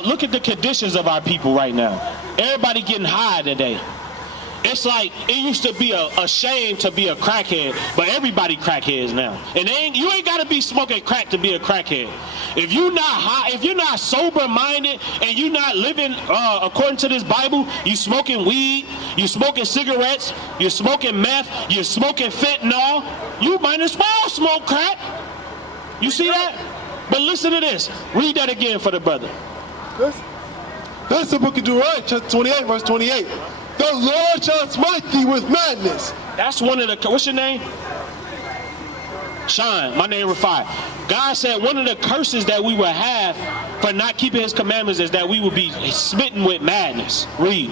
look at the conditions of our people right now. Everybody getting high today. It's like it used to be a shame to be a crackhead, but everybody crackheads now. And you ain't gotta be smoking crack to be a crackhead. If you're not high, if you're not sober-minded and you're not living according to this Bible, you smoking weed, you smoking cigarettes, you're smoking meth, you're smoking fentanyl, you might as well smoke crack. You see that? But listen to this. Read that again for the brother. That's the book of Deuteronomy, chapter 28, verse 28. The Lord shall smite thee with madness. That's one of the, what's your name? Sean, my name Rafai. God said one of the curses that we will have for not keeping his commandments is that we will be smitten with madness. Read.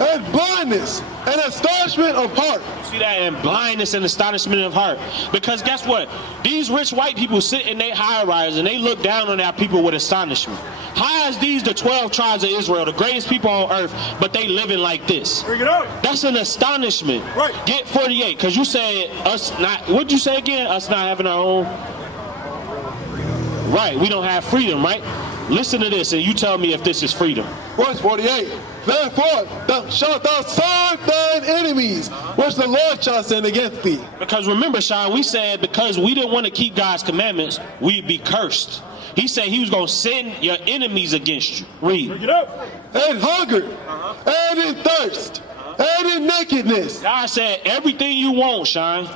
And blindness and astonishment of heart. See that? And blindness and astonishment of heart. Because guess what? These rich white people sit in their high-rise and they look down on our people with astonishment. How is these the 12 tribes of Israel, the greatest people on earth, but they living like this? Bring it up. That's an astonishment. Right. Get 48, because you said us not, what'd you say again? Us not having our own? Right, we don't have freedom, right? Listen to this and you tell me if this is freedom. Verse 48. Therefore shalt thou serve thine enemies, which the Lord shall send against thee. Because remember, Sean, we said because we didn't want to keep God's commandments, we'd be cursed. He said he was going to send your enemies against you. Read. Bring it up. And hunger, and in thirst, and in nakedness. God said everything you want, Sean,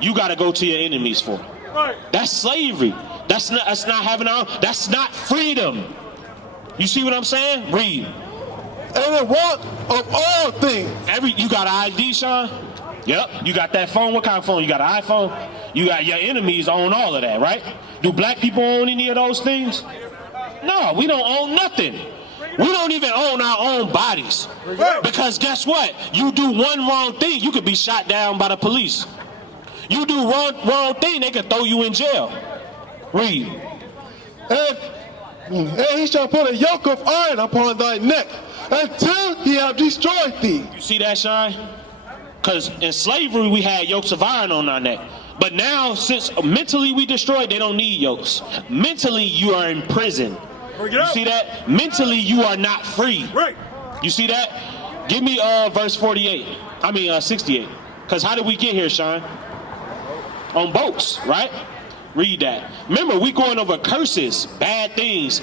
you got to go to your enemies for. Right. That's slavery. That's not having our, that's not freedom. You see what I'm saying? Read. And in want of all things. You got an ID, Sean? Yep. You got that phone? What kind of phone? You got an iPhone? You got your enemies own all of that, right? Do black people own any of those things? No, we don't own nothing. We don't even own our own bodies. Because guess what? You do one wrong thing, you could be shot down by the police. You do wrong thing, they could throw you in jail. Read. And he shall put a yoke of iron upon thy neck until he have destroyed thee. You see that, Sean? Because in slavery we had yokes of iron on our neck. But now, since mentally we destroyed, they don't need yokes. Mentally, you are in prison. You see that? Mentally, you are not free. Right. You see that? Give me verse 48. I mean 68. Because how did we get here, Sean? On boats, right? Read that. Remember, we going over curses, bad things.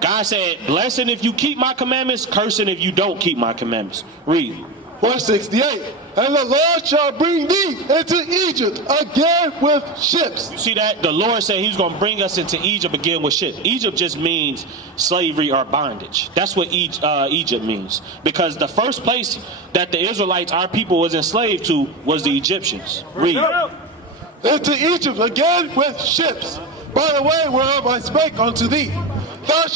God said, blessing if you keep my commandments, cursing if you don't keep my commandments. Read. Verse 68. And the Lord shall bring thee into Egypt again with ships. You see that? The Lord said he's going to bring us into Egypt again with ships. Egypt just means slavery or bondage. That's what Egypt means. Because the first place that the Israelites, our people, was enslaved to was the Egyptians. Read. Into Egypt again with ships, by the way whereof I spake unto thee. Thou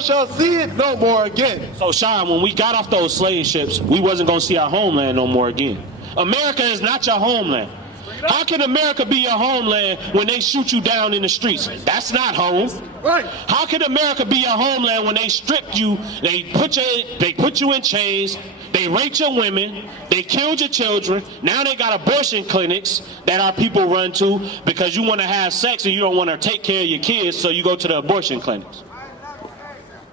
shalt see it no more again. So, Sean, when we got off those slave ships, we wasn't going to see our homeland no more again. America is not your homeland. How can America be your homeland when they shoot you down in the streets? That's not home. Right. How can America be your homeland when they strip you, they put you in chains, they raped your women, they killed your children, now they got abortion clinics that our people run to because you want to have sex and you don't want to take care of your kids, so you go to the abortion clinics.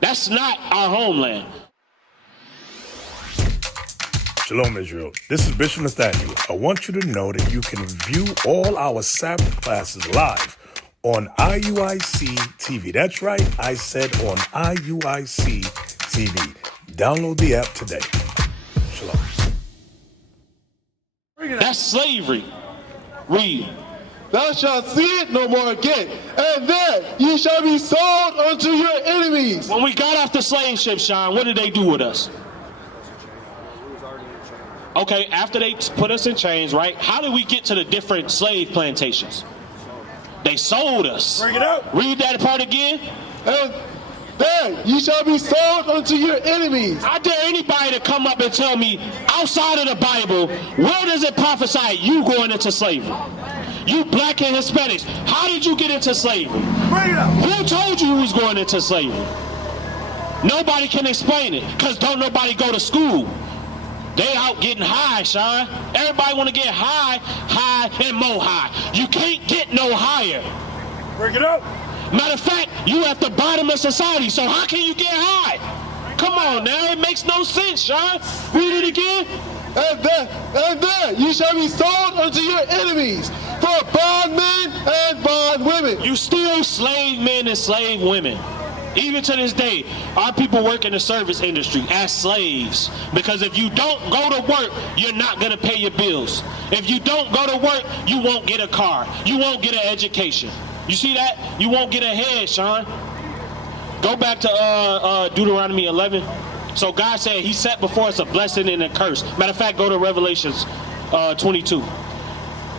That's not our homeland. Shalom, Israel. This is Bishop Nathaniel. I want you to know that you can view all our Sabbath classes live on IUIC TV. That's right, I said on IUIC TV. Download the app today. Shalom. That's slavery. Read. Thou shalt see it no more again, and then ye shall be sold unto your enemies. When we got off the slave ship, Sean, what did they do with us? Okay, after they put us in chains, right? How did we get to the different slave plantations? They sold us. Bring it up. Read that part again. And then ye shall be sold unto your enemies. I dare anybody to come up and tell me, outside of the Bible, where does it prophesy you going into slavery? You black and Hispanics, how did you get into slavery? Bring it up. Who told you you was going into slavery? Nobody can explain it, because don't nobody go to school. They out getting high, Sean. Everybody want to get high, and more high. You can't get no higher. Bring it up. Matter of fact, you at the bottom of society, so how can you get high? Come on now, it makes no sense, Sean. Read it again. And then you shall be sold unto your enemies for bondmen and bondwomen. You still slave men and slave women. Even to this day, our people work in the service industry as slaves. Because if you don't go to work, you're not going to pay your bills. If you don't go to work, you won't get a car. You won't get an education. You see that? You won't get ahead, Sean. Go back to Deuteronomy 11. So God said he set before us a blessing and a curse. Matter of fact, go to Revelations 22.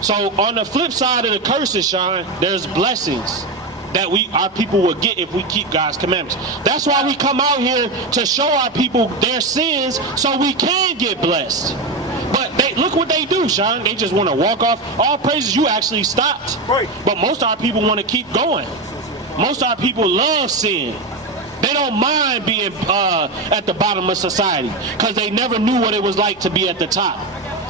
So on the flip side of the curses, Sean, there's blessings that our people will get if we keep God's commandments. That's why we come out here to show our people their sins so we can get blessed. But look what they do, Sean. They just want to walk off. All praises, you actually stopped. Right. But most of our people want to keep going. Most of our people love sin. They don't mind being at the bottom of society because they never knew what it was like to be at the top.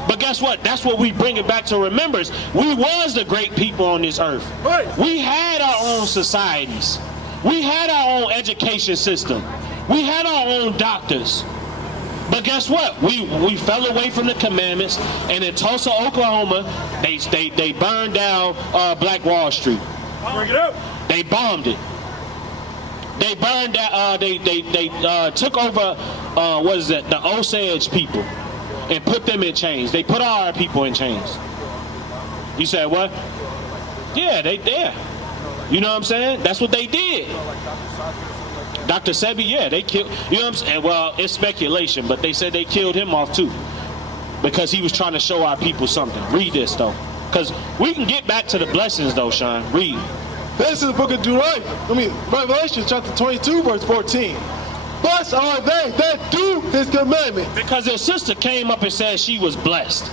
But guess what? That's what we bring it back to remembrance. We was the great people on this earth. Right. We had our own societies. We had our own education system. We had our own doctors. But guess what? We fell away from the commandments, and in Tulsa, Oklahoma, they burned down Black Wall Street. Bring it up. They bombed it. They burned down. They took over. What is that? The Osage people, and put them in chains. They put all our people in chains. You said what? Yeah, they there. You know what I'm saying? That's what they did. Dr. Sebi, yeah, they killed. You know what I'm saying? Well, it's speculation, but they said they killed him off too because he was trying to show our people something. Read this though, because we can get back to the blessings though, Sean. Read. This is the book of Revelation chapter 22, verse 14. Blessed are they that do his commandments. Because his sister came up and said she was blessed.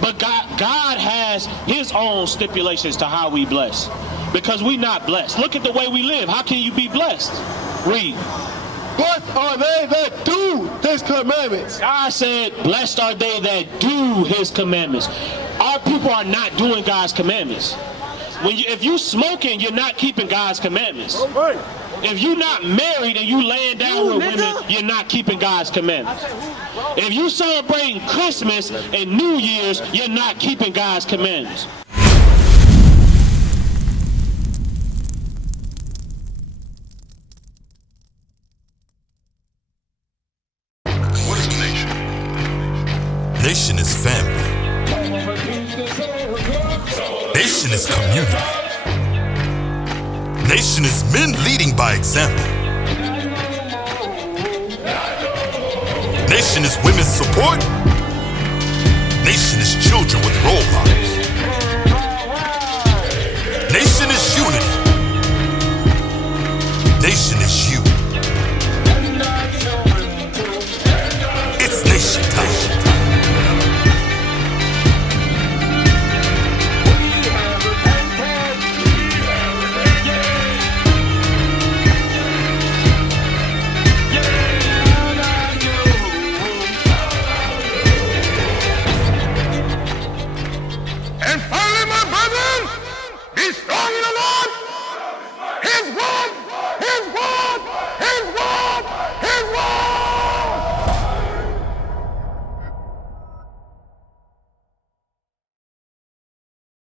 But God has his own stipulations to how we bless. Because we not blessed. Look at the way we live. How can you be blessed? Read. Blessed are they that do his commandments. God said, blessed are they that do his commandments. Our people are not doing God's commandments. If you smoking, you're not keeping God's commandments. Right. If you're not married and you laying down with women, you're not keeping God's commandments. If you celebrating Christmas and New Year's, you're not keeping God's commandments. What is a nation? Nation is family. Nation is community. Nation is men leading by example. Nation is women's support. Nation is children with role models. Nation is unity.